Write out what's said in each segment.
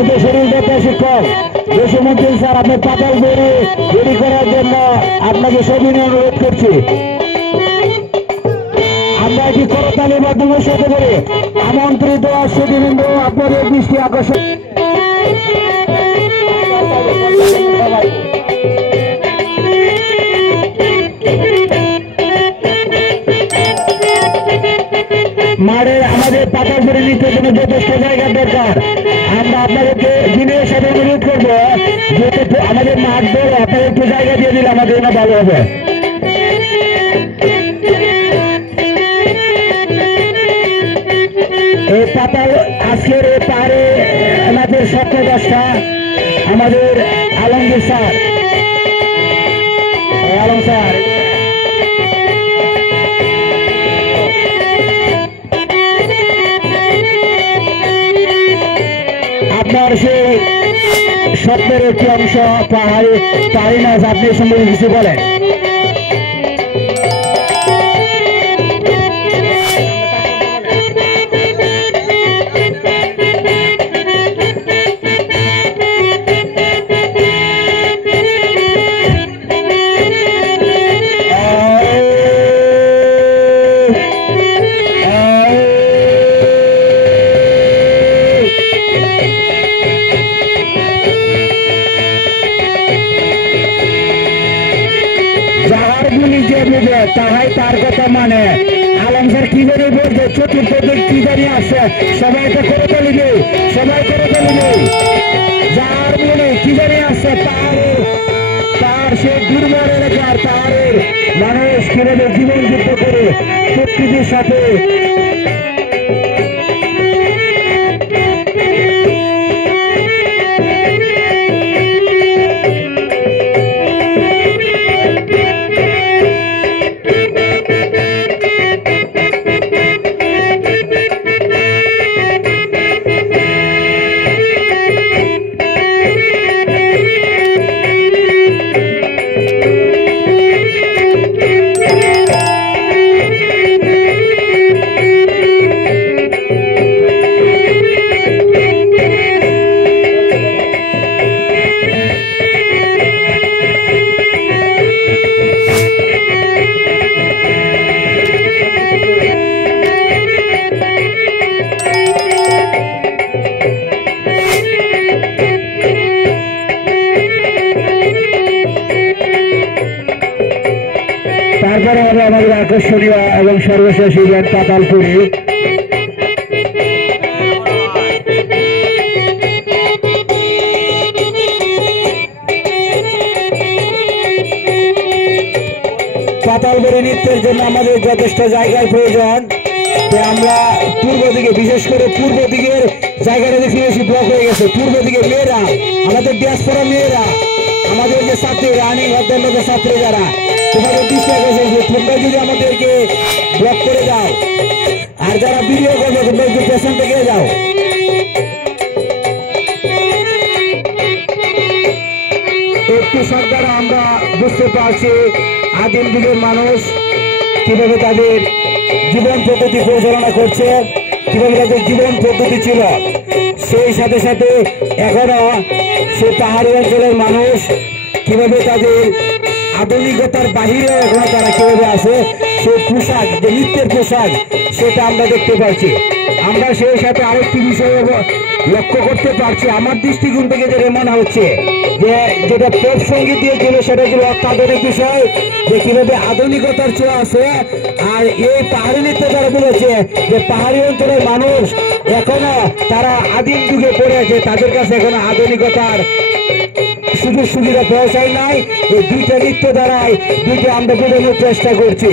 সম্মানিত শরীরদত্তা শিক্ষক জসীমউদ্দিন স্যার, আপনি পাতাল বড়ি রেডি করার জন্য আপনাকে সবিনয় অনুরোধ করছি। আমরা কি করতালির মাধ্যমে সাথে করে আমন্ত্রিত সুধীবৃন্দ আপনাদের দৃষ্টি আকর্ষণ। মাঠে আমাদের পাতাল করে নিতে জন্য যথেষ্ট জায়গার দরকার। আমরা আপনাদেরকে দিনের সাথে অনুরোধ করবো, যেহেতু আমাদের মাঠ বড়, আপনাদের একটু জায়গা দিয়ে দিলে আমাদের জন্য ভালো হবে। এই পাতাল আজকের এই পাহাড়ে আমাদের স্বপ্নদ্রষ্টা আমাদের আলমগীর স্যার, আলম স্যার, আপনার সেই স্বপ্নের একটি অংশ পাহাড়ি নাচ, আপনি সম্বন্ধে কিছু বলেন। তাহাই তার কথা মানে। আলম স্যার কি জানি বলছে, চতুর্থ দিক কি জানি আসছে, সবাই তো করে চলিবে, সবাই করে চলিবে। যার মনে কি জানি আসছে, তার সে দুর্বল এলাকার তাহারের মানুষ কিভাবে জীবন যুদ্ধ করে প্রকৃতির সাথে তারপরে হবে আমাদের আকর্ষণীয় এবং সর্বশেষ ইভেন্ট পাতালপুরি। পাতালপুরি নৃত্যের জন্য আমাদের যথেষ্ট জায়গার প্রয়োজন। আমরা পূর্ব দিকে, বিশেষ করে পূর্ব দিকের জায়গাটা দেখি বেশি ব্লক হয়ে গেছে। পূর্ব দিকে মেয়েরা, আমাদের ডিয়াসপোরা মেয়েরা, আমাদের যে ছাত্রী রানী ভদ্রলোকের ছাত্রী যারা, তোমাদের দৃষ্টি আকর্ষণ, তোমরা যদি আমাদেরকে ব্লক করে দাও, আর যারা ভিডিও করবে তোমরা একটু পেছন থেকে যাও। এই পোশাক দ্বারা আমরা বুঝতে পারছি আদিম যুগের মানুষ কিভাবে তাদের জীবন পদ্ধতি পরিচালনা করছে, কিভাবে তাদের জীবন পদ্ধতি ছিল। সেই সাথে সাথে এখনো সে পাহাড়ি অঞ্চলের মানুষ কিভাবে তাদের আধুনিকতার বাহিরে এখনো তারা কিভাবে আছে, সেই পোশাক, যে নৃত্যের পোশাক, সেটা আমরা দেখতে পাচ্ছি। আমরা সেই সাথে আরেকটি বিষয় লক্ষ্য করতে পারছি, আমার দৃষ্টিকোণ থেকে যেটা মনে হচ্ছে যে যেটা পপ সঙ্গীত দিয়েছিল সেটা ছিল অত্যাধুনিক বিষয়, যে কিভাবে আধুনিকতার ছোঁয়া আছে। আর এই পাহাড়ি নৃত্য যারা বলেছে যে পাহাড়ি অঞ্চলের মানুষ এখনো তারা আদিম যুগে পড়ে আছে, তাদের কাছে এখনো আধুনিকতার সুযোগ সুবিধা পৌঁছায় নাই। এই দুইটা নৃত্য দ্বারাই দুইটা আমরা বোঝানোর চেষ্টা করছি।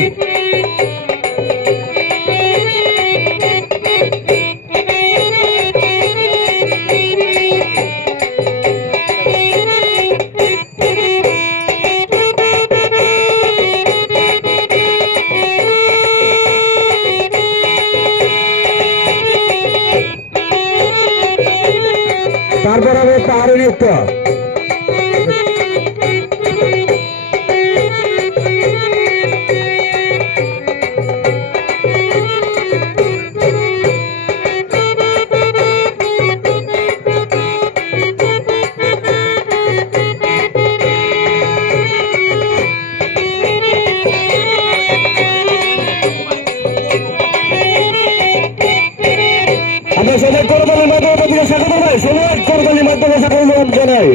তারপর হবে পাহাড়ি নৃত্য। সবাই করতালির মাধ্যমে প্রতিকে স্বাগত জানাই, সবাই করতালির মাধ্যমে স্বাগত জানাই।